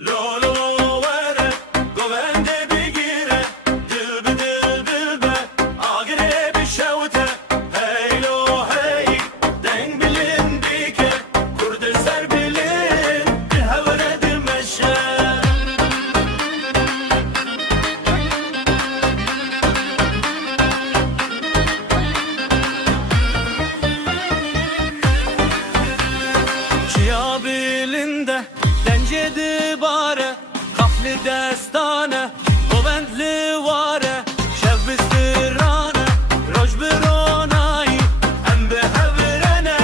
Lolo vere, govende bigire, dilbe dilbe, agire bişevte, hey lo hey, deng bilin dike, kurd ser bilin, bihevre dimeşe. Çiya bilinde, dencedi bare, kafli destane, govendli vare, şev bistirane, roj bironayı, em bihevrene,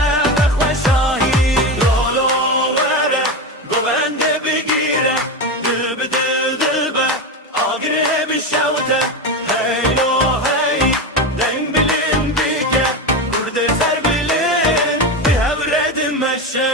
em bexweşahi. Lolo vere, govende bigire, dilbe dilbe, agire bişevte, hey lo hey, deng bilin dike, kurd ser bilin, bihevre dimeşe.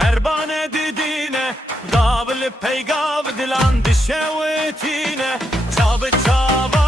Erbane didine, davul peygav dilan dişevitine, çabı çaba.